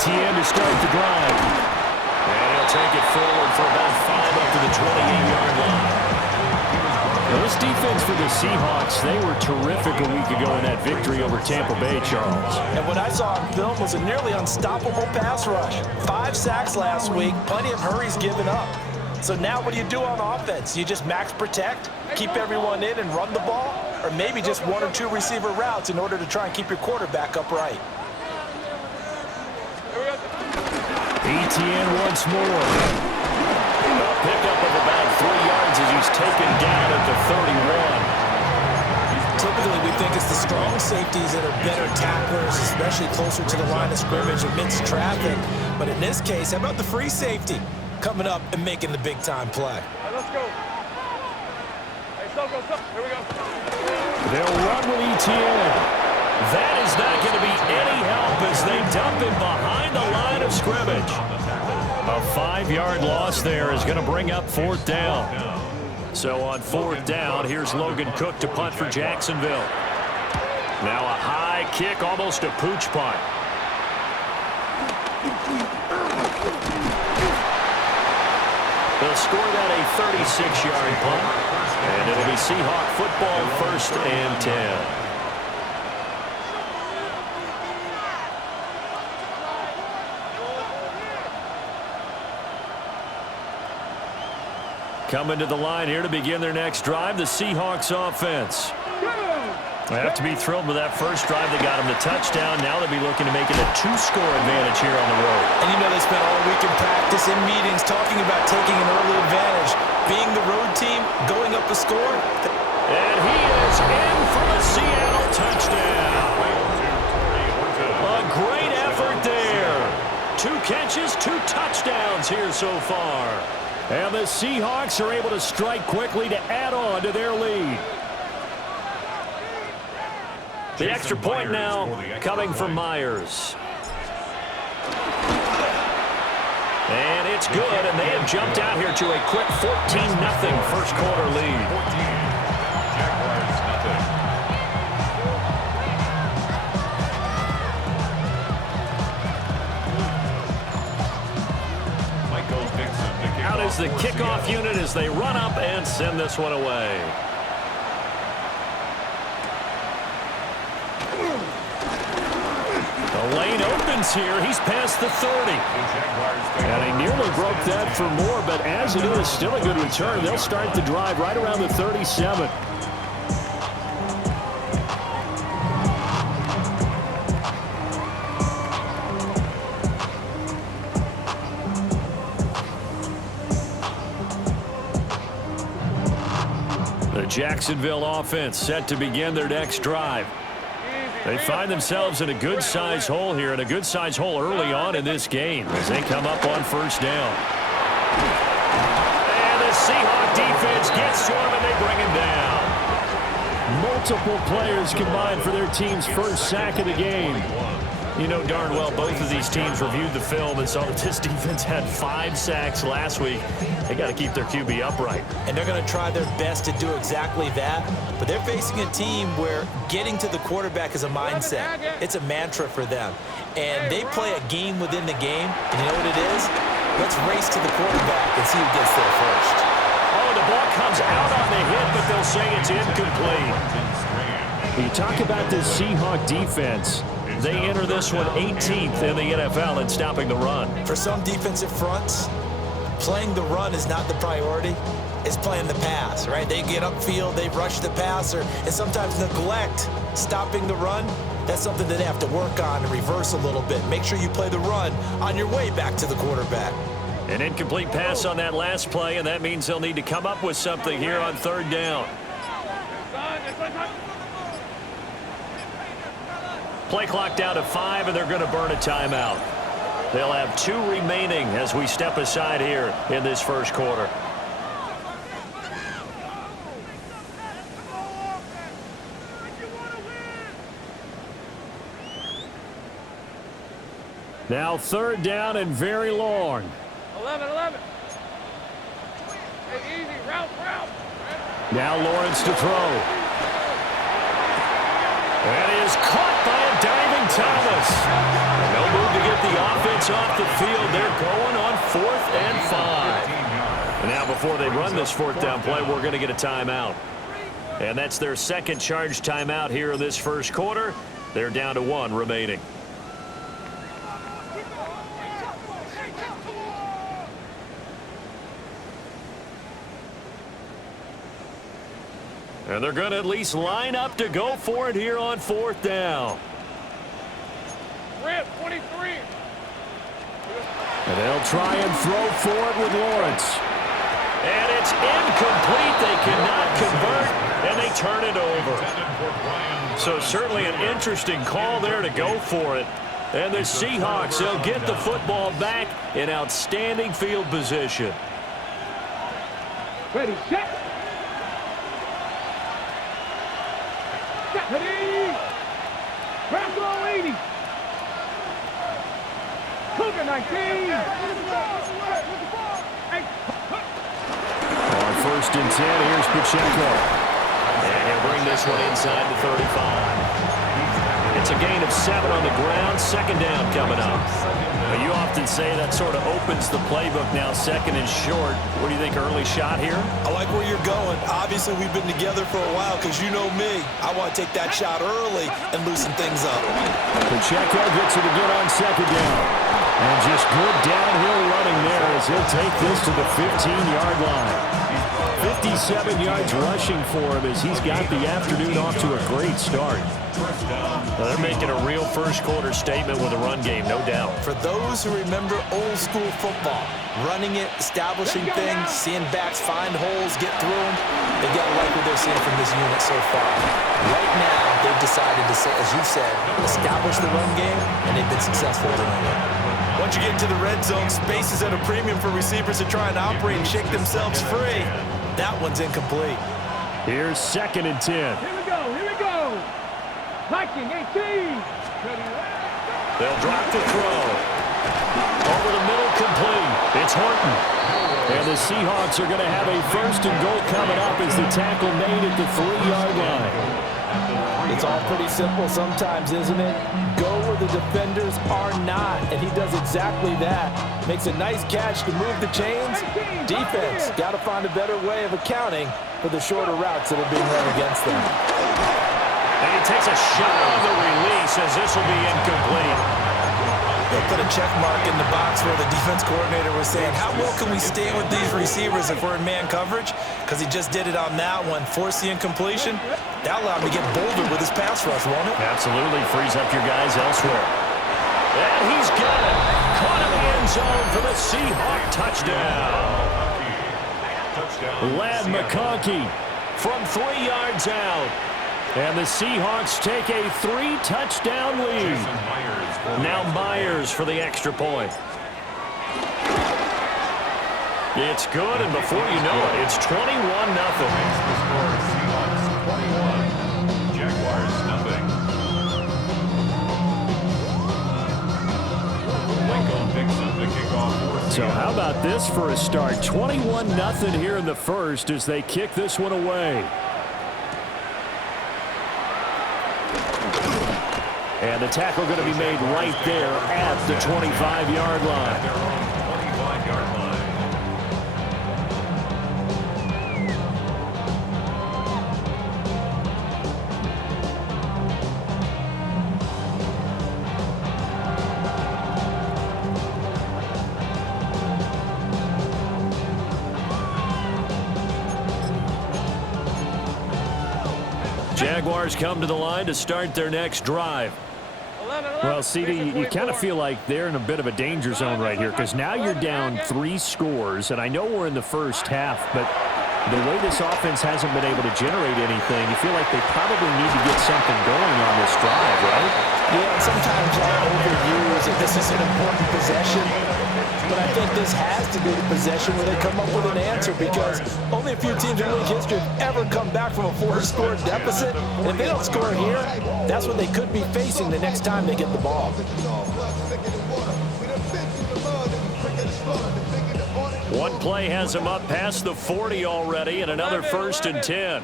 ETN to start the drive. And he'll take it forward for about 5 up to the 28-yard line. Now, this defense for the Seahawks, they were terrific a week ago in that victory over Tampa Bay, Charles. And what I saw on film was a nearly unstoppable pass rush. 5 sacks last week, plenty of hurries given up. So now what do you do on offense? You just max protect, keep everyone in and run the ball, or maybe just 1 or 2 receiver routes in order to try and keep your quarterback upright. ETN once more. A pickup of about 3 yards as he's taken down at the 31. Typically, we think it's the strong safeties that are better tacklers, especially closer to the line of scrimmage amidst traffic. But in this case, how about the free safety coming up and making the big-time play? Let's go. Hey, stop. Here we go. They'll run with ETN. That is not going to be any help as they dump him behind the line of scrimmage. A 5-yard loss there is going to bring up 4th down. So on 4th down, here's Logan Cook to punt for Jacksonville. Now a high kick, almost a pooch punt. They'll score that a 36-yard punt, and it'll be Seahawk football 1st and 10. Coming to the line here to begin their next drive, the Seahawks offense. They have to be thrilled with that first drive. They got them the touchdown. Now they'll be looking to make it a 2-score advantage here on the road. And you know they spent all week in practice, in meetings, talking about taking an early advantage. Being the road team, going up a score. And he is in for the Seattle touchdown. A great effort there. 2 catches, 2 touchdowns here so far. And the Seahawks are able to strike quickly to add on to their lead. The extra point now coming from Myers. And it's good, and they have jumped out here to a quick 14-0 first quarter lead. Out is the kickoff unit as they run up and send this one away. The lane opens here. He's past the 30. And he nearly broke that for more, but as it is, still a good return. They'll start the drive right around the 37. The Jacksonville offense set to begin their next drive. They find themselves in a good-sized hole here, and a good-sized hole early on in this game as they come up on 1st down. And the Seahawk defense gets to him, and they bring him down. Multiple players combined for their team's first sack of the game. You know darn well both of these teams reviewed the film and saw that this defense had 5 sacks last week. They got to keep their QB upright. And they're going to try their best to do exactly that. But they're facing a team where getting to the quarterback is a mindset. It's a mantra for them. And they play a game within the game. And you know what it is? Let's race to the quarterback and see who gets there first. Oh, the ball comes out on the hit, but they'll say it's incomplete. You talk about this Seahawk defense. They enter this one 18th in the NFL in stopping the run. For some defensive fronts, playing the run is not the priority. It's playing the pass, right? They get upfield, they rush the passer, and sometimes neglect stopping the run. That's something that they have to work on and reverse a little bit. Make sure you play the run on your way back to the quarterback. An incomplete pass on that last play, and that means they'll need to come up with something here on 3rd down. Play clock down to 5, and they're going to burn a timeout. They'll have 2 remaining as we step aside here in this first quarter. Now 3rd down and very long. 11. Hey, easy, route. Now Lawrence to throw. And he is caught by a diving Thomas. No move to get the offense field. They're going on 4th and 5. And now before they run this 4th down play, we're going to get a timeout. And that's their second charge timeout here in this first quarter. They're down to 1 remaining. And they're going to at least line up to go for it here on 4th down. Red 23. And they'll try and throw for it with Lawrence. And it's incomplete. They cannot convert, and they turn it over. So certainly an interesting call there to go for it. And the Seahawks, they'll get the football back in outstanding field position. Ready, set. Ready. Pass roll 80. Cougar 19. On 1st and 10, here's Pacheco. And he'll bring this one inside the 35. It's a gain of 7 on the ground. 2nd down coming up. Now, you often say that sort of opens the playbook now, 2nd and short. What do you think, early shot here? I like where you're going. Obviously, we've been together for a while because you know me. I want to take that shot early and loosen things up. Pacheco gets it again on 2nd down. And just good downhill running there as he'll take this to the 15-yard line. 57 yards rushing for him as he's got the afternoon off to a great start. Well, they're making a real first-quarter statement with a run game, no doubt. For those who remember old-school football, running it, establishing things, seeing backs find holes, get through them, they've got to like what they're seeing from this unit so far. Right now, they've decided to, say, as you said, establish the run game, and they've been successful doing it. Once you get into the red zone, space is at a premium for receivers to try and operate and shake themselves free. That one's incomplete. Here's 2nd and 10. Here we go. Here we go. Hiking 18. They'll drop the throw. Over the middle, complete. It's Horton. And the Seahawks are going to have a 1st and goal coming up as the tackle made at the 3-yard line. It's all pretty simple sometimes, isn't it? Go where the defenders are not, and he does exactly that. Makes a nice catch to move the chains. Defense, got to find a better way of accounting for the shorter routes that are being run against them. And he takes a shot on the release as this will be incomplete. They'll put a check mark in the box where the defense coordinator was saying, how well can we stay with these receivers if we're in man coverage? Because he just did it on that one, force the incompletion. That allowed him to get bolder with his pass rush, won't it? Absolutely, frees up your guys elsewhere. And he's got it. Caught in the end zone for the Seahawk touchdown. Lad McConkey from 3 yards out. And the Seahawks take a 3-touchdown lead. Now Myers for the extra point. It's good, and before you know it, it's 21-0. Jaguars nothing. Picks up the kickoff. So how about this for a start? 21-0 here in the first as they kick this one away. And the tackle going to be made right there at the 25-yard line. Their own 25-yard line. Jaguars come to the line to start their next drive. Well, CD, you kind of feel like they're in a bit of a danger zone right here because now you're down 3 scores, and I know we're in the first half, but the way this offense hasn't been able to generate anything, you feel like they probably need to get something going on this drive, right? Yeah, and sometimes I'll overuse it. This is an important possession, but I think this has to be the possession where they come up with an answer because only a few teams in league history have ever come back from a 4-score deficit. And if they don't score here, that's what they could be facing the next time they get the ball. One play has him up past the 40 already, and another 1st and 10.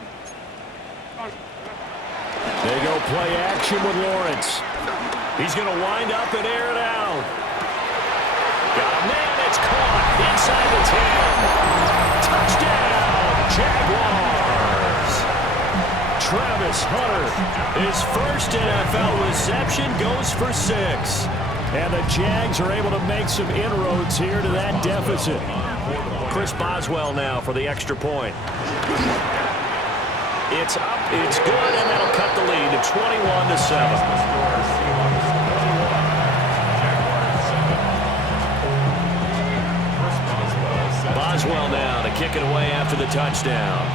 They go play action with Lawrence. He's going to wind up and air it out. Got a man. It's caught inside the 10. Touchdown, Jaguars. Travis Hunter, his first NFL reception, goes for 6. And the Jags are able to make some inroads here to that deficit. Chris Boswell now for the extra point. It's up, it's good, and that'll cut the lead to 21-7. Boswell now to kick it away after the touchdown.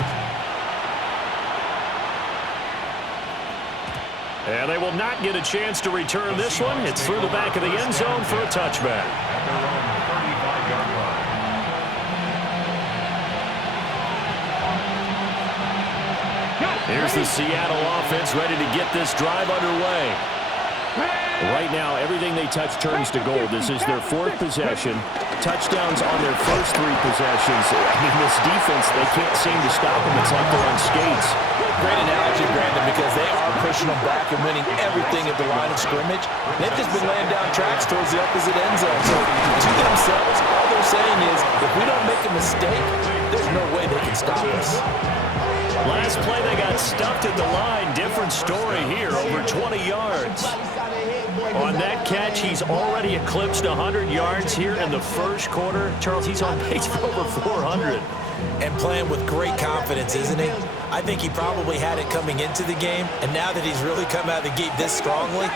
And they will not get a chance to return this one. It's through the back of the end zone for a touchback. Here's the Seattle offense ready to get this drive underway. Right now, everything they touch turns to gold. This is their 4th possession. Touchdowns on their first 3 possessions. I mean, this defense, they can't seem to stop them. It's like they're on skates. Great analogy, Brandon, because they are pushing them back and winning everything at the line of scrimmage. They've just been laying down tracks towards the opposite end zone. So to themselves, all they're saying is, if we don't make a mistake, there's no way they can stop us. Last play, they got stuffed at the line. Different story here, over 20 yards. On that catch, he's already eclipsed 100 yards here in the first quarter. Charles, he's on pace for over 400. And playing with great confidence, isn't he? I think he probably had it coming into the game, and now that he's really come out of the gate this strongly,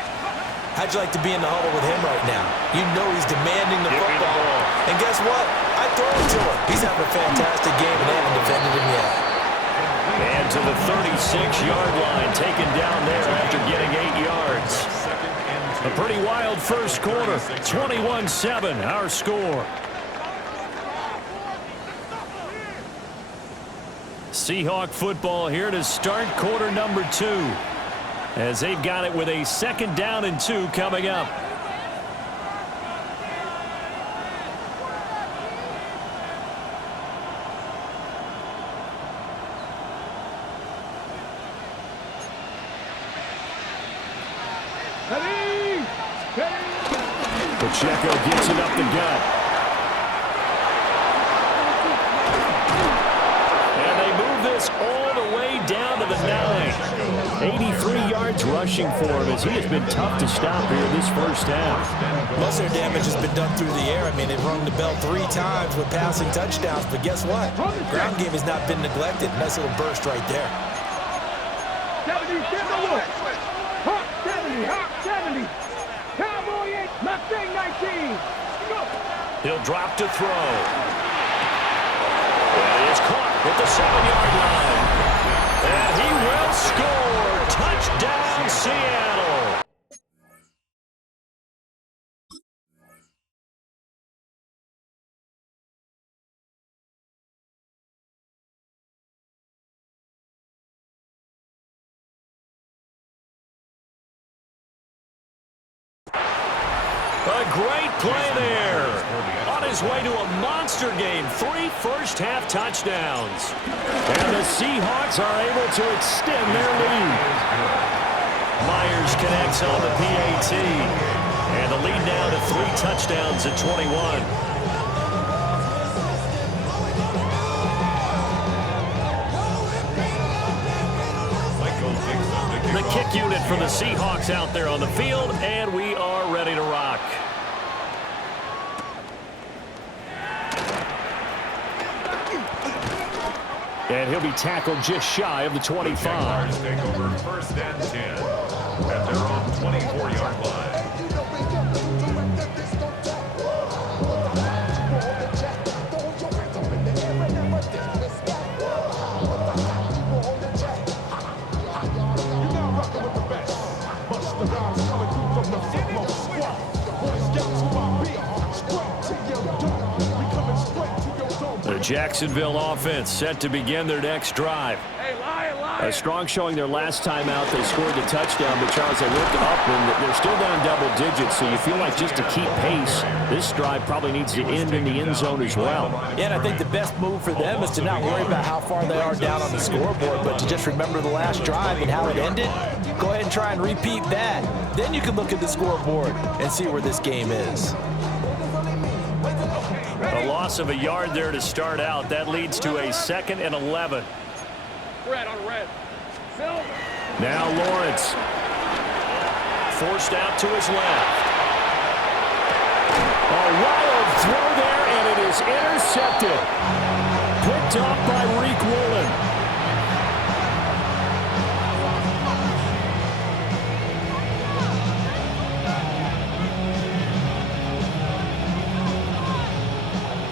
how'd you like to be in the huddle with him right now? You know he's demanding the football. And guess what? I throw it to him. He's having a fantastic game, and they haven't defended him yet. And to the 36-yard line, taken down there after getting 8 yards. A pretty wild first quarter. 21-7, our score. Seahawk football here to start quarter number 2. As they've got it with a 2nd down and 2 coming up. Pacheco gets it up the gut. And they move this all the way down to the 9. 83 yards rushing for him as he has been tough to stop here this first half. Most of their damage has been done through the air. I mean, they've rung the bell 3 times with passing touchdowns, but guess what? Ground game has not been neglected. Nice little burst right there. 70, 70. Cowboy 8, Mustang 19. Go. He'll drop to throw. And he is caught at the 7-yard line. And he will score. Touchdown, Seattle. A great play there. On his way to a monster game. 3 first-half touchdowns. And the Seahawks are able to extend their lead. Myers connects on the PAT. And the lead now to 3 touchdowns at 21. The kick unit for the Seahawks out there on the field, and we are ready to rock. And he'll be tackled just shy of the 25. Jaguars take over 1st and 10 at their own 24-yard line. The Jacksonville offense set to begin their next drive. A strong showing their last time out. They scored the touchdown, but Charles, they looked up and they're still down double digits, so you feel like just to keep pace, this drive probably needs to end in the end zone as well. Yeah, and I think the best move for them is to not worry about how far they are down on the scoreboard, but to just remember the last drive and how it ended. Go ahead and try and repeat that. Then you can look at the scoreboard and see where this game is. loss of a yard there to start out. That leads to a 2nd and 11. Red on red. Silver. Now Lawrence. Forced out to his left. A wild throw there, and it is intercepted. Picked off by Reek Woolen.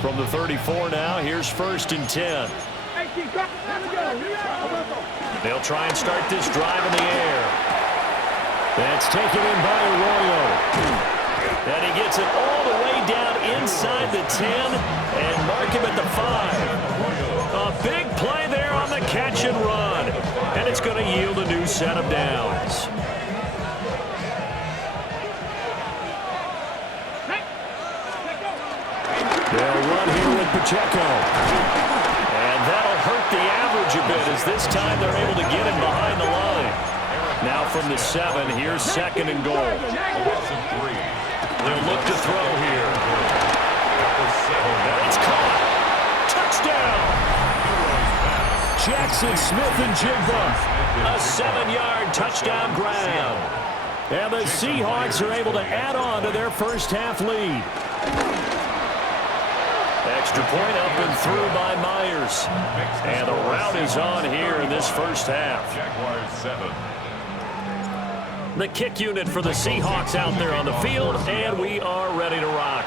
From the 34 now, here's 1st and 10. They'll try and start this drive in the air. That's taken in by Arroyo. And he gets it all the way down inside the 10 and mark him at the 5. A big play there on the catch and run. And it's going to yield a new set of downs. They'll run here with Pacheco. And that'll hurt the average a bit as this time they're able to get him behind the line. Now from the 7, here's 2nd and goal. They'll look to throw here. And it's caught. Touchdown. Jackson Smith and Jigba. A 7-yard touchdown grab. And the Seahawks are able to add on to their first half lead. Extra point up and through by Myers. And the route is on here in this first half. Jaguars 7. The kick unit for the Seahawks out there on the field, and we are ready to rock.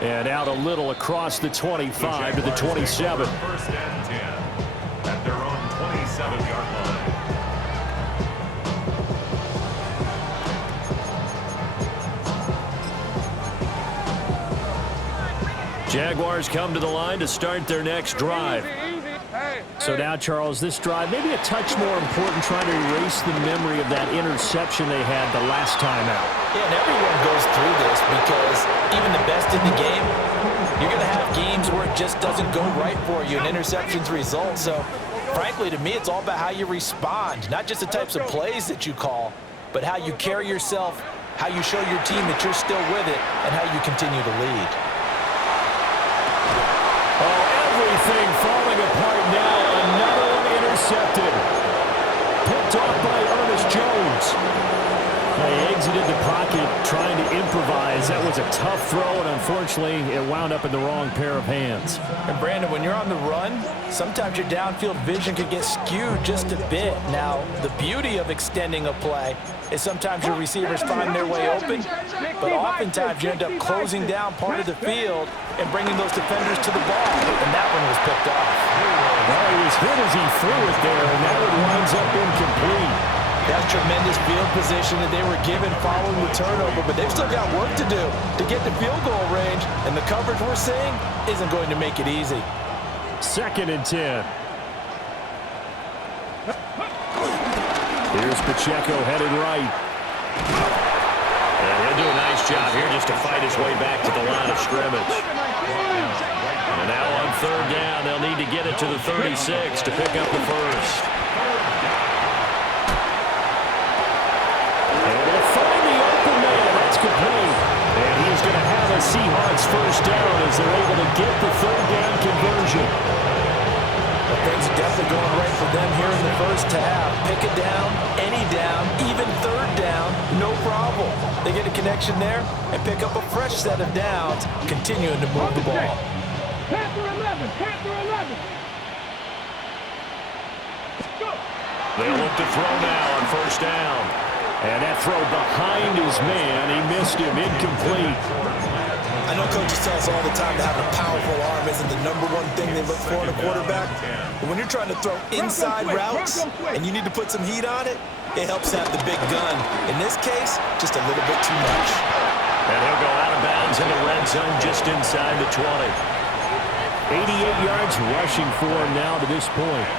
And out a little across the 25 to the 27. 1st and 10 at their own 27-yard line. Jaguars come to the line to start their next drive. So now, Charles, this drive maybe a touch more important, trying to erase the memory of that interception they had the last time out. Yeah, and everyone goes through this because even the best in the game, you're going to have games where it just doesn't go right for you and interceptions result. So, frankly, to me, it's all about how you respond, not just the types of plays that you call, but how you carry yourself, how you show your team that you're still with it, and how you continue to lead. Oh, everything falling apart now. Another one intercepted. Picked off by Ernest Jones. They exited the pocket trying to improvise. That was a tough throw, and unfortunately, it wound up in the wrong pair of hands. And, Brandon, when you're on the run, sometimes your downfield vision can get skewed just a bit. Now, the beauty of extending a play is sometimes your receivers find their way open, but oftentimes you end up closing down part of the field and bringing those defenders to the ball, and that one was picked off. Well, he was hit as he threw it there, and that one winds up incomplete. That's tremendous field position that they were given following the turnover, but they've still got work to do to get to field goal range, and the coverage we're seeing isn't going to make it easy. 2nd and 10. Here's Pacheco headed right. And he'll do a nice job here just to fight his way back to the line of scrimmage. And now on 3rd down, they'll need to get it to the 36 to pick up the first. Complete. And he's going to have a Seahawks first down as they're able to get the 3rd down conversion. Well, things are definitely going right for them here in the first half. Pick it down, any down, even 3rd down, no problem. They get a connection there and pick up a fresh set of downs, continuing to move the ball. Panther 11, Panther 11. Go. They'll look to throw now on 1st down. And that throw behind his man, he missed him, incomplete. I know coaches tell us all the time that having a powerful arm isn't the #1 thing they look for in a quarterback. But when you're trying to throw inside routes and you need to put some heat on it, it helps have the big gun. In this case, just a little bit too much. And he'll go out of bounds in the red zone just inside the 20. 88 yards rushing for him now to this point.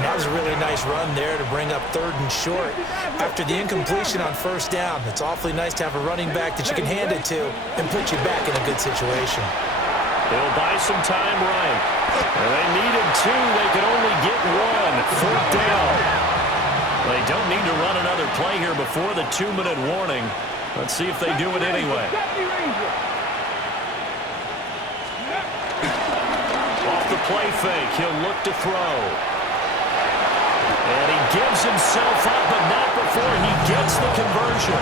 That was a really nice run there to bring up 3rd and short. After the incompletion on 1st down, it's awfully nice to have a running back that you can hand it to and put you back in a good situation. They'll buy some time right. And they needed 2. They could only get 1. 4th down. They don't need to run another play here before the 2-minute warning. Let's see if they do it anyway. Off the play fake, he'll look to throw. And he gives himself up, but not before he gets the conversion.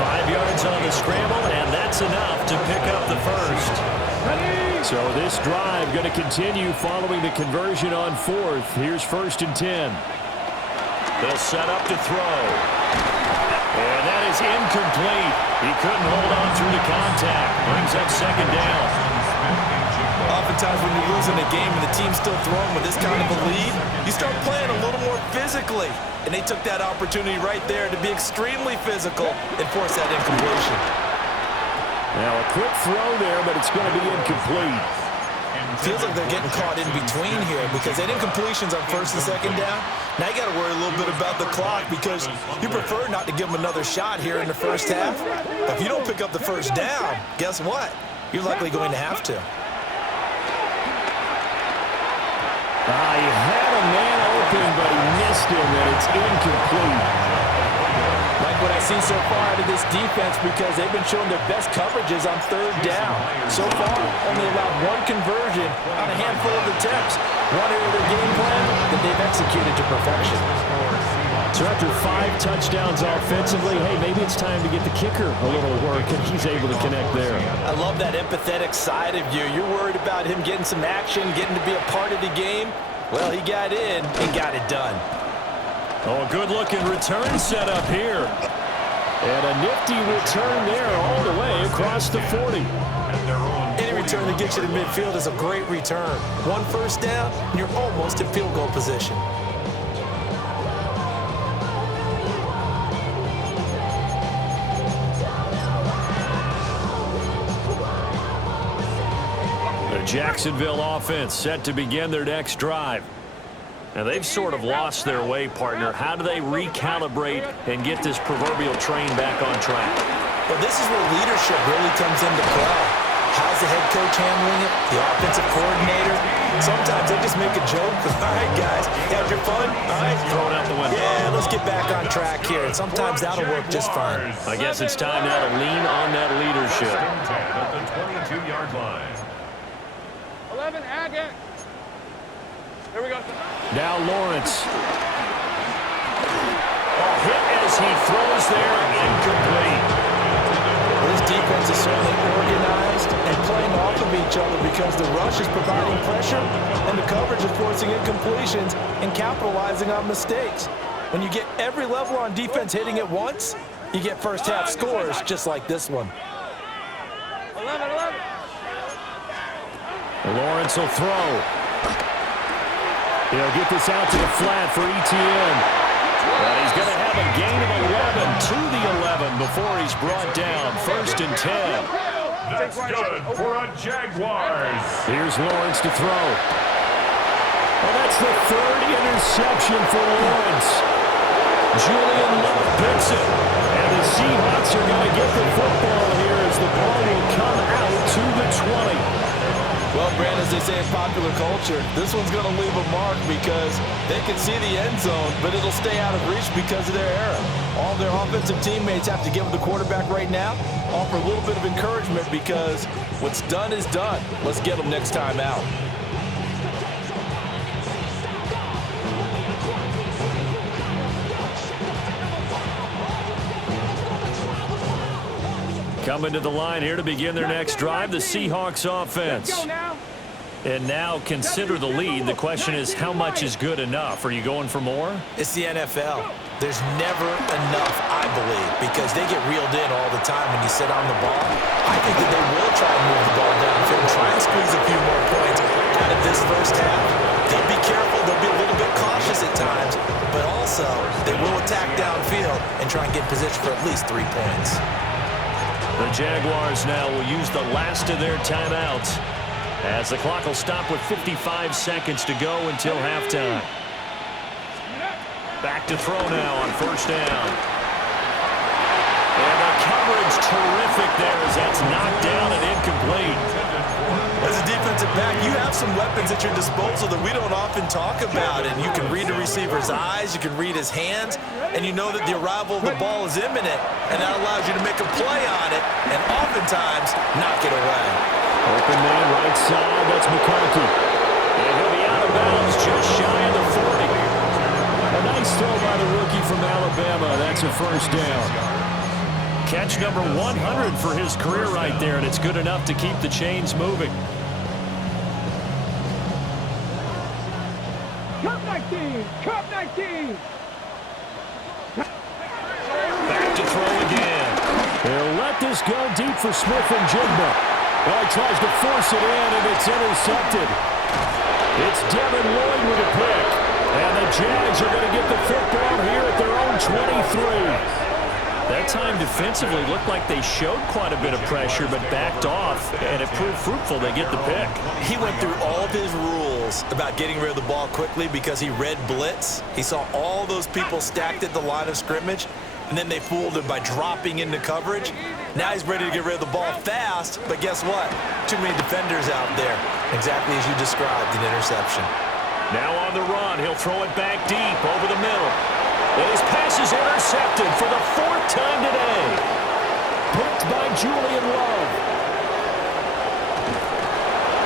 5 yards on the scramble, and that's enough to pick up the first. So this drive going to continue following the conversion on fourth. Here's 1st and 10. They'll set up to throw. And that is incomplete. He couldn't hold on through the contact. Brings up 2nd down. Oftentimes when you're losing a game and the team's still throwing with this kind of a lead, you start playing a little more physically. And they took that opportunity right there to be extremely physical and force that incompletion. Now a quick throw there, but it's going to be incomplete. Feels like they're getting caught in between here because they did incompletions on 1st and 2nd down. Now you got to worry a little bit about the clock because you prefer not to give them another shot here in the first half. But if you don't pick up the 1st down, guess what? You're likely going to have to. He had a man open, but he missed him, and it's incomplete. Like what I see so far out of this defense because they've been showing their best coverages on 3rd down. So far, only allowed 1 conversion on a handful of attempts. One area of their game plan that they've executed to perfection. So after 5 touchdowns offensively, hey, maybe it's time to get the kicker a little work, and he's able to connect there. I love that empathetic side of you. You're worried about him getting some action, getting to be a part of the game. Well, he got in and got it done. Oh, a good-looking return set up here. And a nifty return there all the way across the 40. Any return that gets you to midfield is a great return. 1 1st down, and you're almost in field goal position. The Jacksonville offense set to begin their next drive. Now, they've sort of lost their way, partner. How do they recalibrate and get this proverbial train back on track? Well, this is where leadership really comes into play. How's the head coach handling it? The offensive coordinator? Sometimes they just make a joke. All right, guys, had your fun? All right. Throw it out the window. Yeah, let's get back on track here. And sometimes that'll work just fine. I guess it's time now to lean on that leadership. At the 22-yard line. 11, Agate. Here we go. Now Lawrence. A hit as he throws there, incomplete. This defense is certainly organized and playing off of each other because the rush is providing pressure and the coverage is forcing incompletions and capitalizing on mistakes. When you get every level on defense hitting at once, you get first half scores just like this one. 11, 11. Lawrence will throw. He'll get this out to the flat for Etienne. But he's going to have a gain of 11 to the 11 before he's brought down. 1st and 10. That's good for a Jaguars. Here's Lawrence to throw. Well, that's the 3rd interception for Lawrence. Julian Love picks it. And the Seahawks are going to get the football here as the ball will come out to the 20. Well, Brand, as they say in popular culture, this one's going to leave a mark because they can see the end zone, but it'll stay out of reach because of their error. All their offensive teammates have to give the quarterback right now, offer a little bit of encouragement because what's done is done. Let's get them next time out. Coming to the line here to begin their next drive, the Seahawks offense. And now consider the lead. The question is, how much is good enough? Are you going for more? It's the NFL. There's never enough, I believe, because they get reeled in all the time when you sit on the ball. I think that they will try and move the ball downfield and try and squeeze a few more points out of this first half. They'll be careful. They'll be a little bit cautious at times, but also they will attack downfield and try and get position for at least 3 points. The Jaguars now will use the last of their timeouts as the clock will stop with 55 seconds to go until halftime. Back to throw now on 1st down. And a cover coverage terrific there as that's knocked down and incomplete. As a defensive back, you have some weapons at your disposal that we don't often talk about. And you can read the receiver's eyes, you can read his hands, and you know that the arrival of the ball is imminent, and that allows you to make a play on it and oftentimes knock it away. Open man right side, that's McCarthy. And he'll be out of bounds just shy of the 40. A nice throw by the rookie from Alabama. That's a first down. Catch number 100 for his career right there, and it's good enough to keep the chains moving. Cup 19! Cup 19! Back to throw again. They'll let this go deep for Smith and Jigba. Well, he tries to force it in, and it's intercepted. It's Devin Lloyd with a pick. And the Jags are going to get the football here at their own 23. That time defensively looked like they showed quite a bit of pressure but backed off, and it proved fruitful. They get the pick. He went through all of his rules about getting rid of the ball quickly because he read blitz. He saw all those people stacked at the line of scrimmage, and then they fooled him by dropping into coverage. Now he's ready to get rid of the ball fast, but guess what? Too many defenders out there. Exactly as you described, an interception. Now on the run, he'll throw it back deep over the middle. And his pass is intercepted for the 4th time today. Picked by Julian Love.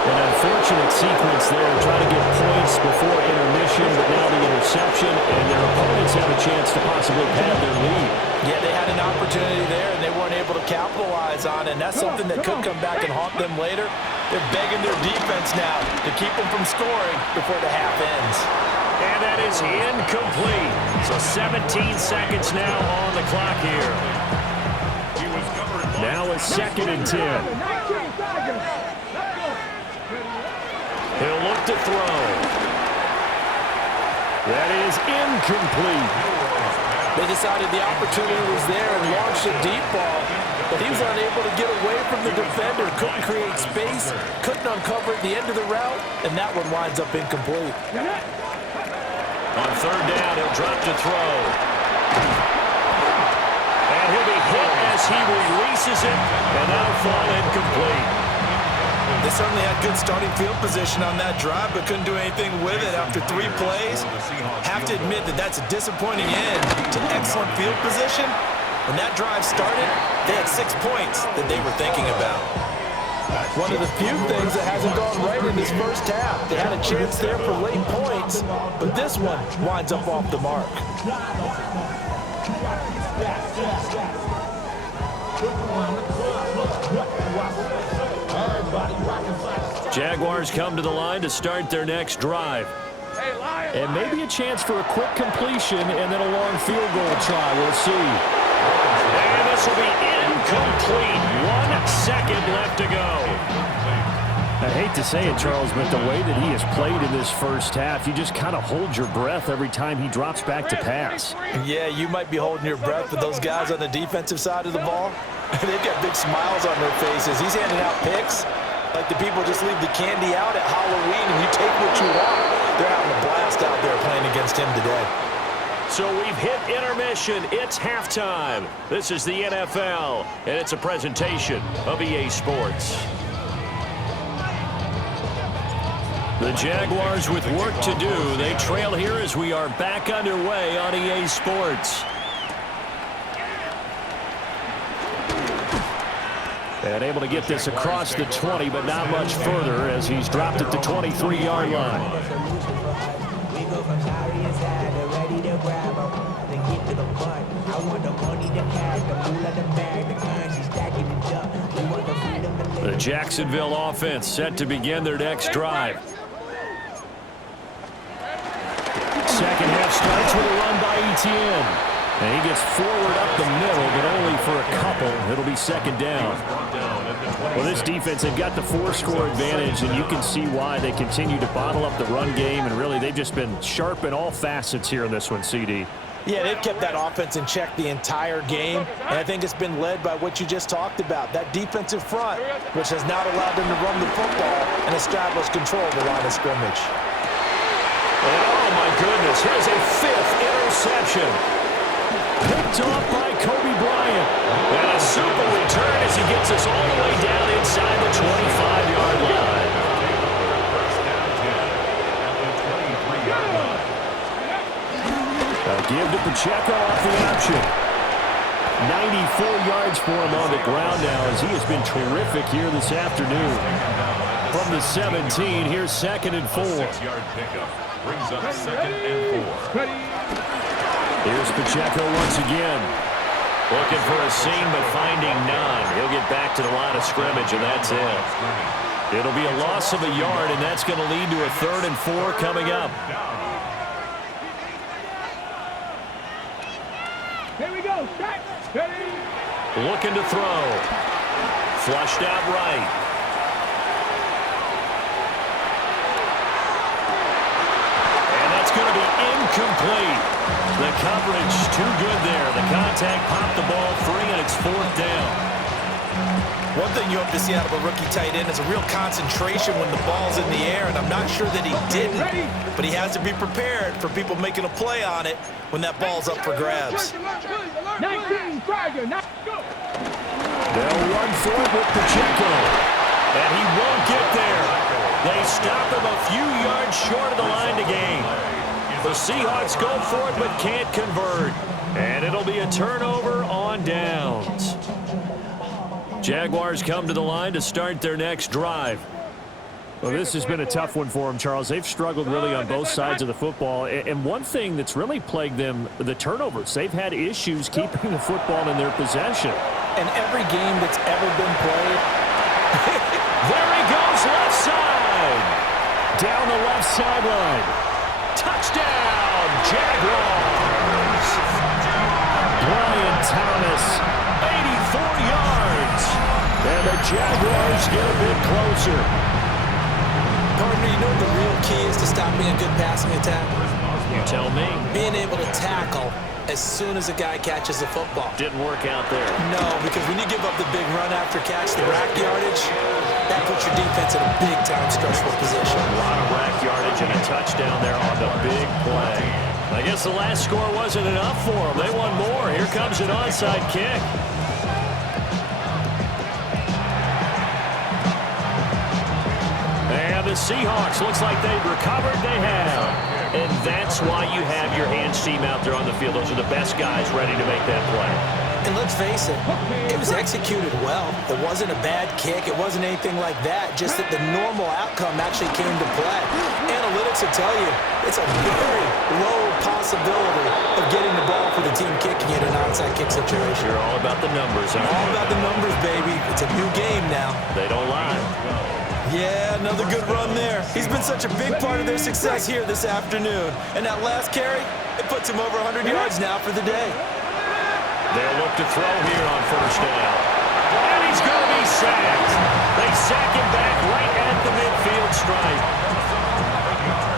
An unfortunate sequence there, trying to get points before intermission, but now the interception, and their opponents have a chance to possibly pad their lead. Yeah, they had an opportunity there, and they weren't able to capitalize on it, and that's something that could come back and haunt them later. They're begging their defense now to keep them from scoring before the half ends. And that is incomplete. So 17 seconds now on the clock here. Now a 2nd and 10. He'll look to throw. That is incomplete. They decided the opportunity was there and launched a deep ball, but he was unable to get away from the defender, couldn't create space, couldn't uncover at the end of the route, and that one winds up incomplete. On 3rd down, he'll drop to throw. And he'll be hit as he releases it, and that'll fall incomplete. They certainly had good starting field position on that drive, but couldn't do anything with it after 3 plays. Have to admit that that's a disappointing end to excellent field position. When that drive started, they had 6 points that they were thinking about. One of the few things that hasn't gone right in this first half. They had a chance there for late points, but this one winds up off the mark. Jaguars come to the line to start their next drive. And maybe a chance for a quick completion and then a long field goal try. We'll see. And this will be incomplete. 1 second left to go. I hate to say it, Charles, but the way that he has played in this first half, you just kind of hold your breath every time he drops back to pass. Yeah, you might be holding your breath, but those guys on the defensive side of the ball, they've got big smiles on their faces. He's handing out picks like the people just leave the candy out at Halloween and you take what you want. They're having a blast out there playing against him today. So we've hit intermission. It's halftime. This is the NFL, and it's a presentation of EA Sports. The Jaguars with work to do. They trail here as we are back underway on EA Sports. And able to get this across the 20, but not much further as he's dropped at the 23-yard line. The Jacksonville offense set to begin their next drive. Second half starts with a run by Etienne. And he gets forward up the middle, but only for a couple. It'll be 2nd down. Well, this defense, they've got the 4-score advantage, and you can see why they continue to bottle up the run game. And really, they've just been sharp in all facets here in this one, CD. Yeah, they've kept that offense in check the entire game, and I think it's been led by what you just talked about, that defensive front, which has not allowed them to run the football and establish control of the line of scrimmage. And oh, my goodness, here's a 5th interception. Picked off by Kobe Bryant. And a super return as he gets us all the way down inside the 25-yard line. A give to Pacheco off the option. 94 yards for him on the ground now as he has been terrific here this afternoon. From the 17, here's 2nd and 4. 6-yard pickup brings up 2nd and 4. Here's Pacheco once again. Looking for a seam, but finding none. He'll get back to the line of scrimmage, and that's it. It'll be a loss of a yard, and that's going to lead to a 3rd and 4 coming up. Here we go. Strike. Ready. Looking to throw. Flushed out right. And that's going to be incomplete. The coverage too good there. The contact popped the ball free, and it's 4th down. One thing you hope to see out of a rookie tight end is a real concentration when the ball's in the air, and I'm not sure that he didn't, but he has to be prepared for people making a play on it when that ball's up for grabs. 19, Tiger, go. They'll run for it with Pacheco, and he won't get there. They stop him a few yards short of the line to gain. The Seahawks go for it but can't convert, and it'll be a turnover on downs. Jaguars come to the line to start their next drive. Well, this has been a tough one for them, Charles. They've struggled really on both sides of the football. And one thing that's really plagued them, the turnovers. They've had issues keeping the football in their possession. And every game that's ever been played. There he goes, left side. Down the left sideline. Touchdown, Jaguars. Brian Thomas, 84 yards. And the Jaguars get a bit closer. Partner, you know what the real key is to stopping a good passing attack? You tell me. Being able to tackle as soon as a guy catches the football. Didn't work out there. No, because when you give up the big run after catch, the rack yardage, that puts your defense in a big-time stressful position. A lot of rack yardage and a touchdown there on the big play. I guess the last score wasn't enough for them. They won more. Here comes an onside kick. And the Seahawks, looks like they've recovered. They have. And that's why you have your hands team out there on the field. Those are the best guys ready to make that play. And let's face it, it was executed well. It wasn't a bad kick. It wasn't anything like that. Just that the normal outcome actually came to play. Analytics will tell you it's a very low possibility of getting the ball for the team kicking it in an onside kick situation. You're all about the numbers, huh? All about the numbers, baby. It's a new game now. They don't lie. Yeah, another good run there. He's been such a big part of their success here this afternoon. And that last carry, it puts him over 100 yards now for the day. They'll look to throw here on 1st down. And he's going to be sacked. They sack him back right at the midfield stripe.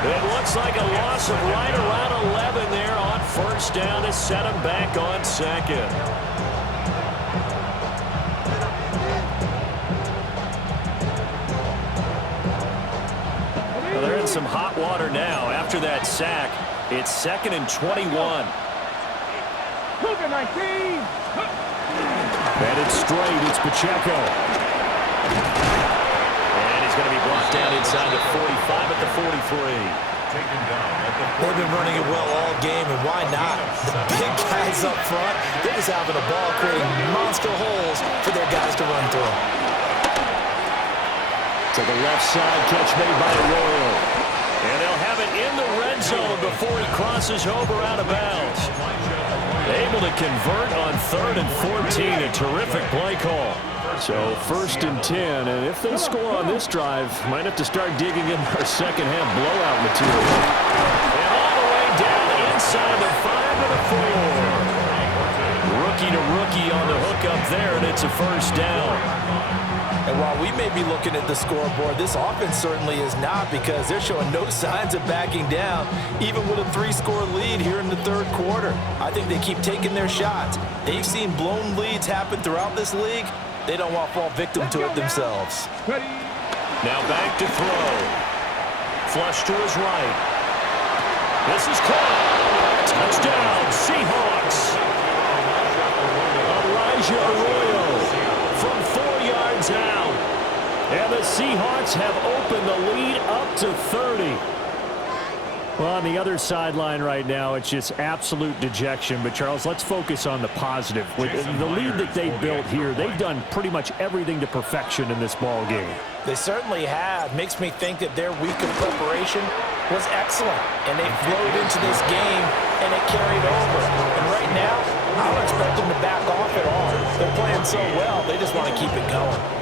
It looks like a loss of right around 11 there on 1st down to set him back on 2nd. Well, they're in some hot water now. After that sack, it's 2nd and 21. Cougar 19. And it's straight. It's Pacheco. And he's going to be blocked down inside the 45 at the 43. Taken down at the They've been running it well all game, and why not? The big guys up front, they're just having a ball creating monster holes for their guys to run through. To the left side, catch made by Arroyo. And they'll have it in the red zone before he crosses over out of bounds. Able to convert on 3rd and 14. A terrific play call. So 1st and 10. And if they score on this drive, might have to start digging in our second-half blowout material. And all the way down inside the 5 to the 4. Rookie to rookie on the hook up there, and it's a 1st down. And while we may be looking at the scoreboard, this offense certainly is not, because they're showing no signs of backing down, even with a 3-score lead here in the 3rd quarter. I think they keep taking their shots. They've seen blown leads happen throughout this league. They don't want to fall victim to it themselves. Now back to throw. Flush to his right. This is caught. Touchdown, Seahawks. Well, on the other sideline right now, it's just absolute dejection. But, Charles, let's focus on the positive. With the lead that they built here, they've done pretty much everything to perfection in this ball game. They certainly have. Makes me think that their week of preparation was excellent. And they flowed into this game, and it carried over. And right now, I don't expect them to back off at all. They're playing so well, they just want to keep it going.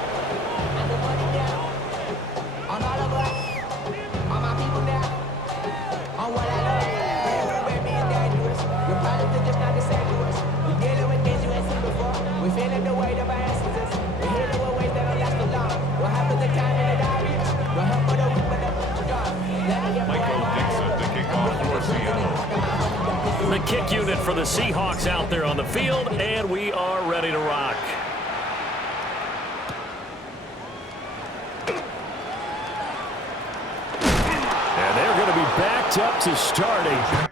The kick unit for the Seahawks out there on the field, and we are ready to rock. And they're going to be backed up to starting.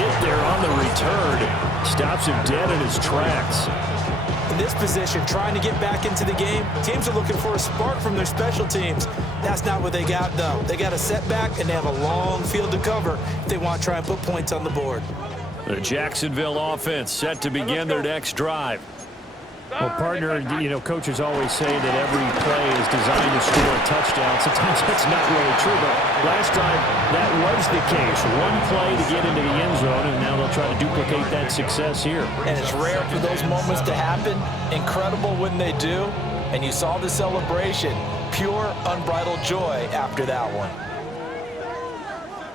Hit there on the return. Stops him dead in his tracks. In this position, trying to get back into the game, teams are looking for a spark from their special teams. That's not what they got, though. They got a setback, and they have a long field to cover if they want to try and put points on the board. The Jacksonville offense set to begin their next drive. Well, partner, coaches always say that every play is designed to score a touchdown. Sometimes that's not really true, but last drive, that was the case. One play to get into the end zone, and now they'll try to duplicate that success here. And it's rare for those moments to happen. Incredible when they do. And you saw the celebration. Pure, unbridled joy after that one.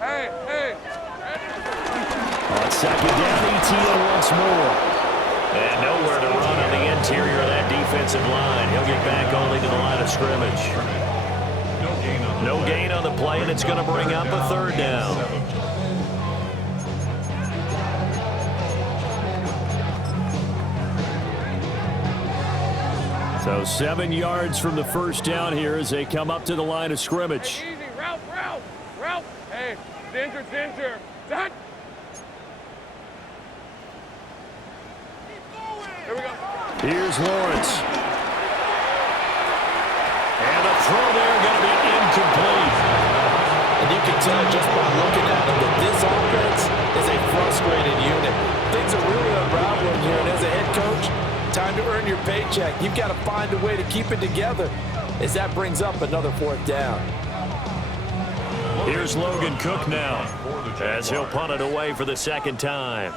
Hey, hey. On second down, ETN once more. And nowhere to run on the interior of that defensive line. He'll get back only to the line of scrimmage. No gain on the play, and it's going to bring up a third down. So 7 yards from the first down here as they come up to the line of scrimmage. Easy, route. Hey, danger. Done. Here we go. Here's Lawrence. And the throw there going to be incomplete. And you can tell just by looking at them that this offense is a frustrated unit. Things are really unraveling here, and as a head coach, time to earn your paycheck. You've got to find a way to keep it together as that brings up another fourth down. Here's Logan Cook now as he'll punt it away for the second time.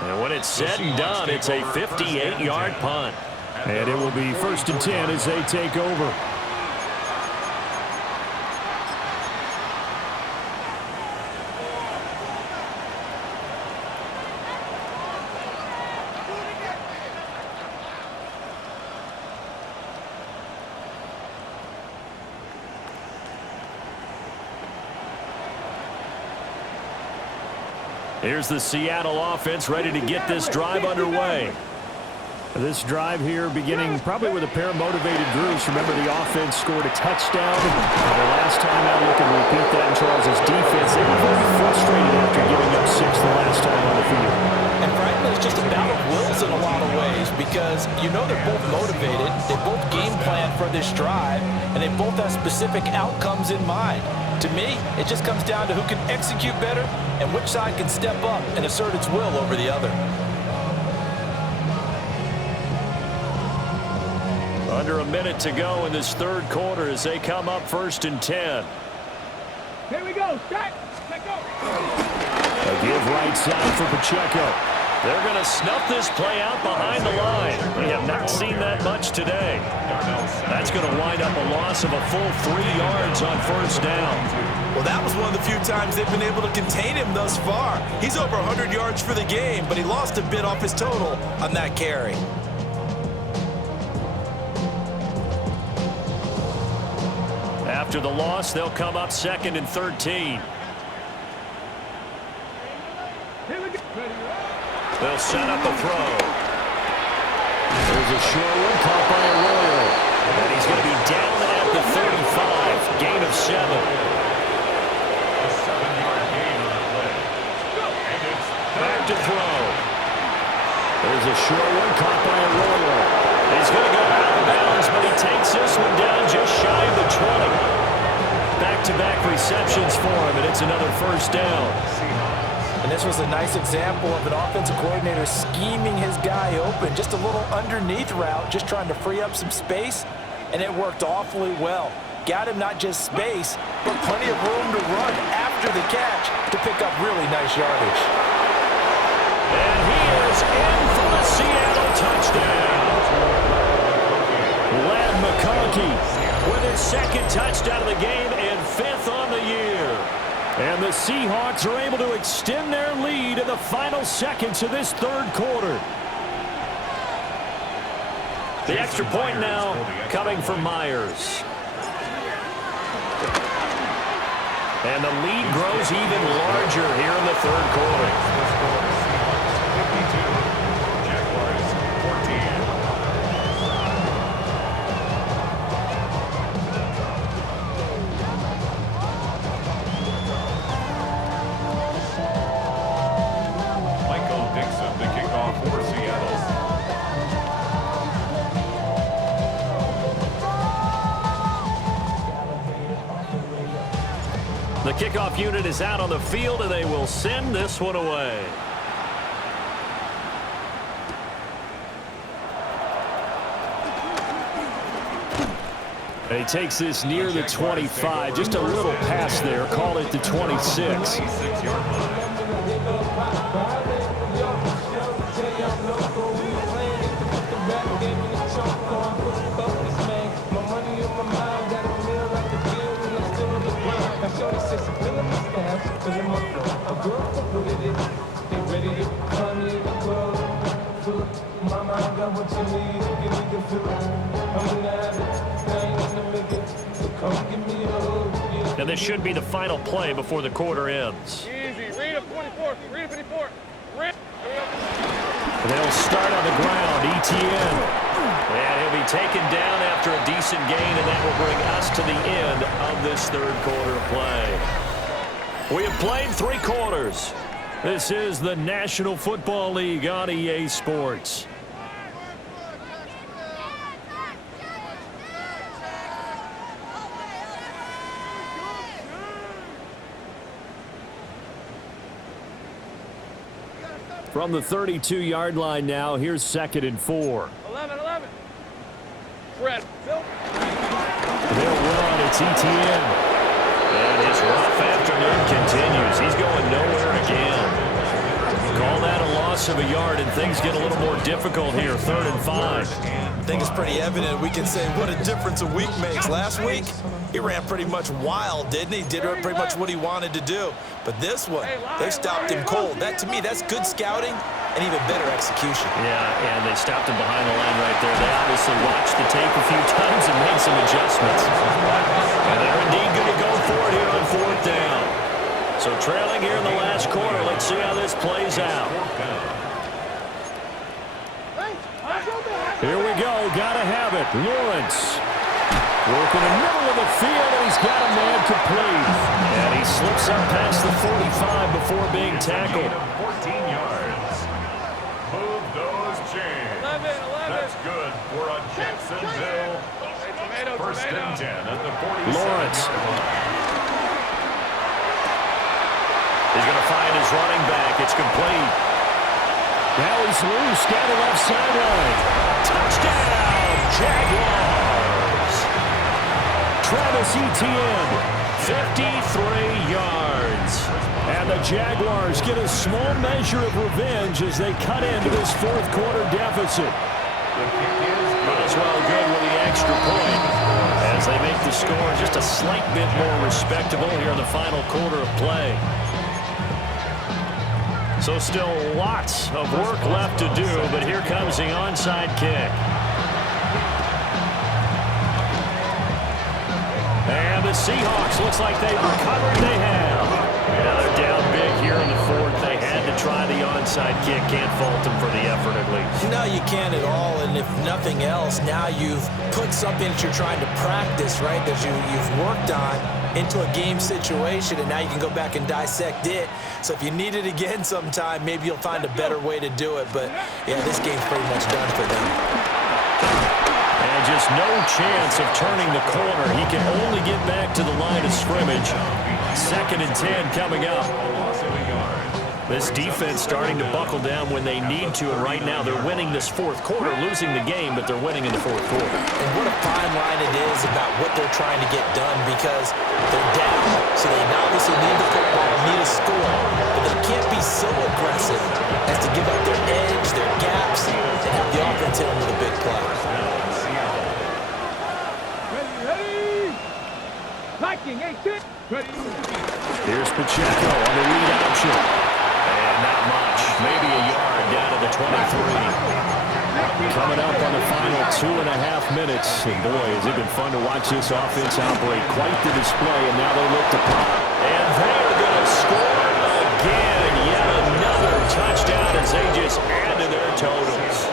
And when it's said and done, it's a 58-yard punt. And it will be 1st and 10 as they take over. Here's the Seattle offense ready to get this drive underway. This drive here beginning probably with a pair of motivated groups. Remember, the offense scored a touchdown. The last time out, look and repeat that in Charles' defense. They were very frustrated after giving up 6 the last time on the field. And frankly, it's just a battle of wills in a lot of ways because you know they're both motivated, they both game plan for this drive, and they both have specific outcomes in mind. To me, it just comes down to who can execute better and which side can step up and assert its will over the other. Under a minute to go in this third quarter as they come up 1st and 10. Here we go. Start. Let go. A give right side for Pacheco. They're going to snuff this play out behind the line. We have not seen that much today. That's going to wind up a loss of a full 3 yards on 1st down. Well, that was one of the few times they've been able to contain him thus far. He's over 100 yards for the game, but he lost a bit off his total on that carry. After the loss, they'll come up 2nd and 13. They'll set up a throw. There's a short one caught by Arroyo. And he's going to be down at the 35. Gain of 7. A 7-yard gain on the play. And it's Back to throw. There's a short one caught by Arroyo. He's going to go out of bounds, but he takes this one down just shy of the 20. Back-to-back receptions for him, and it's another 1st down. And this was a nice example of an offensive coordinator scheming his guy open. Just a little underneath route, just trying to free up some space, and it worked awfully well. Got him not just space, but plenty of room to run after the catch to pick up really nice yardage. And he is in for the Seattle touchdown. Lad McConkey With his 2nd touchdown of the game and 5th on the year. And the Seahawks are able to extend their lead in the final seconds of this third quarter. The extra point now coming from Myers. And the lead grows even larger here in the third quarter. Jaguars 14. Michael Dixon, the kickoff for Seattle. The kickoff unit is out on the field, and they will send this one away. And he takes this near the 25. Just a little pass there. Call it the 26. 26-yard line. And this should be the final play before the quarter ends. Easy. Read him 24. Read him 54. Read. They'll start on the ground. ETN. And he'll be taken down after a decent gain, and that will bring us to the end of this third quarter of play. We have played 3 quarters. This is the National Football League on EA Sports. From the 32-yard line now, here's 2nd and 4. 11. Fred. Phil. They'll run. It's ETN. And his rough afternoon continues. He's going nowhere again. Call that a loss of a yard, and things get a little more difficult here. 3rd and 5. I think it's pretty evident. We can say what a difference a week makes. Last week, he ran pretty much wild, didn't he? Did pretty much what he wanted to do. But this one, they stopped him cold. That, to me, that's good scouting and even better execution. Yeah, and they stopped him behind the line right there. They obviously watched the tape a few times and made some adjustments. And they're indeed going to go for it here on 4th down. So trailing here in the last quarter. Let's see how this plays out. Here we go. Gotta have it. Lawrence. Working the middle of the field, and he's got a man complete. And he slips up past the 45 before being tackled. 14 yards. Move those chains. 11. That's good for a Jacksonville. First and 10 at the 47. Lawrence. He's going to find his running back. It's complete. Now he's loose. Got the left sideline. Touchdown, Jaguars. Travis Etienne, 53 yards. And the Jaguars get a small measure of revenge as they cut into this fourth quarter deficit. Might as well go with the extra point as they make the score just a slight bit more respectable here in the final quarter of play. So still lots of work left to do, but here comes the onside kick. And the Seahawks looks like they've recovered. They have. Yeah, they're down big here in the fourth. They had to try the onside kick. Can't fault them for the effort at least. No, you can't at all. And if nothing else, now you've put something that you're trying to practice, right, that you've worked on into a game situation, and now you can go back and dissect it. So if you need it again sometime, maybe you'll find a better way to do it. But, yeah, this game's pretty much done for them. And just no chance of turning the corner. He can only get back to the line of scrimmage. 2nd and 10 coming up. This defense starting to buckle down when they need to, and right now they're winning this fourth quarter, losing the game, but they're winning in the fourth quarter. And what a fine line it is about what they're trying to get done, because they're down, so they obviously need the football, need a score, but they can't be so aggressive as to give up their edge, their gaps, and have the offense hit them with a big play. Ready. Liking 18. Ready. Here's Pacheco on the lead option. And not much. Maybe a yard down to the 23. Coming up on the final 2.5 minutes. And boy, has it been fun to watch this offense outbreak. Quite the display, and now they look to pop. And they're going to score again. Yet another touchdown as they just add to their totals.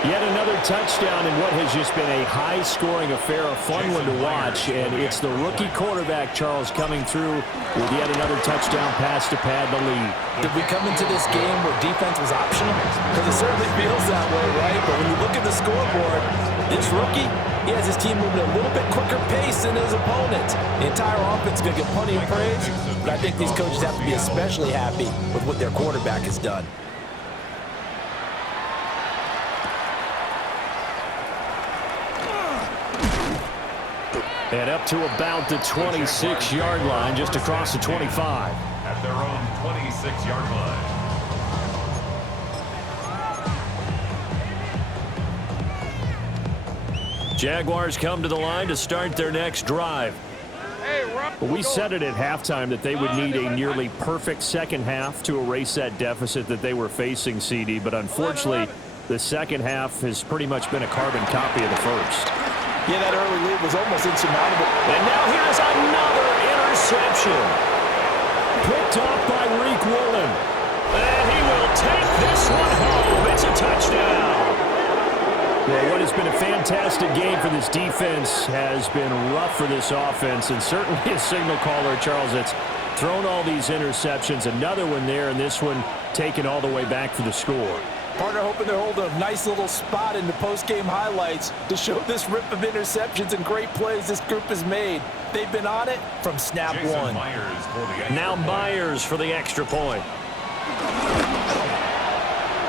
Yet another touchdown in what has just been a high-scoring affair, a fun one to watch. And it's the rookie quarterback, Charles, coming through with yet another touchdown pass to pad the lead. Did we come into this game where defense was optional? Because it certainly feels that way, right? But when you look at the scoreboard, this rookie, he has his team moving at a little bit quicker pace than his opponents. The entire offense is going to get plenty of praise, but I think these coaches have to be especially happy with what their quarterback has done. And up to about the 26-yard line, just across the 25. At their own 26-yard line. Jaguars come to the line to start their next drive. We said it at halftime that they would need a nearly perfect second half to erase that deficit that they were facing, CD. But unfortunately, the second half has pretty much been a carbon copy of the first. Yeah, that early lead was almost insurmountable. And now here's another interception. Picked off by Reek Woolen. And he will take this one home. It's a touchdown. Well, what has been a fantastic game for this defense has been rough for this offense, and certainly a signal caller, Charles, that's thrown all these interceptions. Another one there, and this one taken all the way back for the score. Partner hoping to hold a nice little spot in the post-game highlights to show this rip of interceptions and great plays this group has made. They've been on it from snap one. Now Myers for the extra point.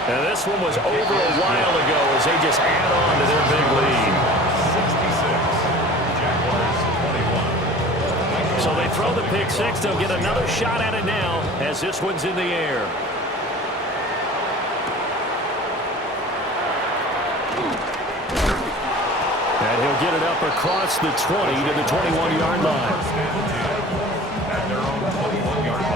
And this one was over a while ago as they just add on to their big lead. 66, Jaguars 21. So they throw the pick six. They'll get another shot at it now as this one's in the air. And he'll get it up across the 20 to the 21-yard line. At their own 21-yard line.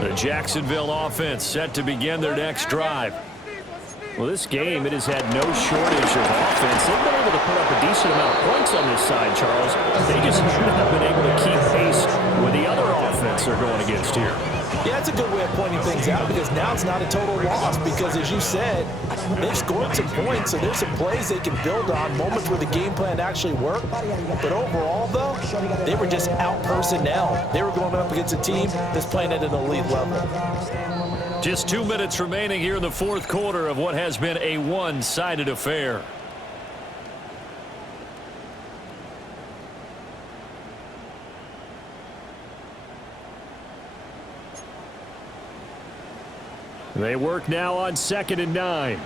The Jacksonville offense set to begin their next drive. Well, this game, it has had no shortage of offense. They've been able to put up a decent amount of points on this side, Charles. They just haven't been able to keep pace with the other offense they're going against here. Yeah, that's a good way of pointing things out, because now it's not a total loss, because as you said, they've scored some points, so there's some plays they can build on, moments where the game plan actually worked. But overall, though, they were just out personnel. They were going up against a team that's playing at an elite level. Just 2 minutes remaining here in the fourth quarter of what has been a one-sided affair. They work now on 2nd and 9.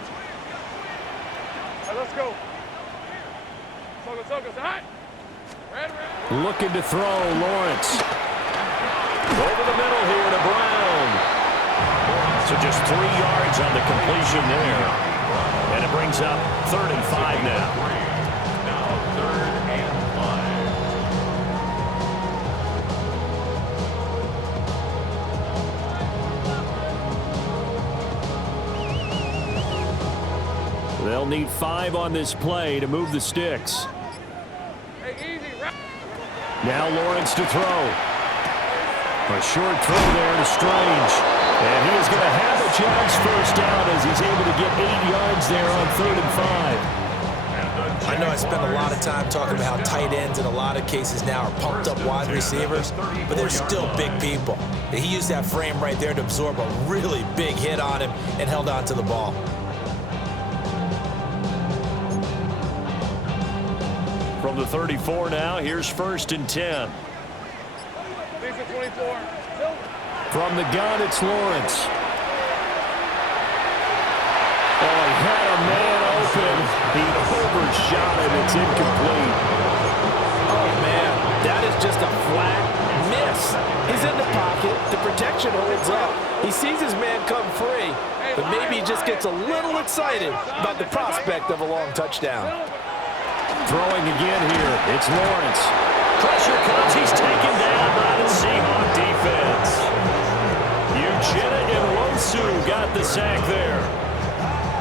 Let's go. Looking to throw, Lawrence. Over the middle here to Brown. So just 3 yards on the completion there. And it brings up 3rd and 5 now. Now 3rd and 5. They'll need 5 on this play to move the sticks. Now Lawrence to throw. A short throw there to Strange. And he is going to have the Jags first down as he's able to get 8 yards there on 3rd and 5. I know I spend a lot of time talking about how tight ends in a lot of cases now are pumped up wide receivers, but they're still big people. He used that frame right there to absorb a really big hit on him and held on to the ball. From the 34 now, here's 1st and 10. From the gun, it's Lawrence. Oh, he had a man open. He overshot him. It's incomplete. Oh, man, that is just a flat miss. He's in the pocket. The protection holds up. He sees his man come free, but maybe he just gets a little excited about the prospect of a long touchdown. Throwing again here. It's Lawrence. Pressure comes. He's taken down by the Seahawks defense. Uchenna Nwosu got the sack there.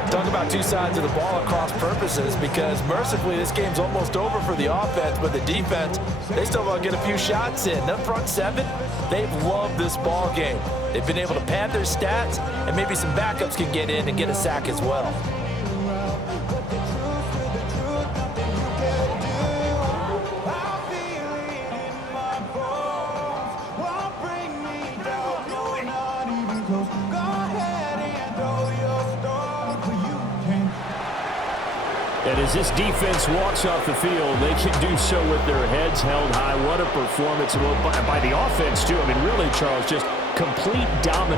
Talk about two sides of the ball at cross purposes, because mercifully this game's almost over for the offense, but the defense, they still want to get a few shots in. Them front 7, they've loved this ball game. They've been able to pad their stats, and maybe some backups can get in and get a sack as well. And as this defense walks off the field, they can do so with their heads held high. What a performance by the offense, too. I mean, really, Charles, just complete dominance.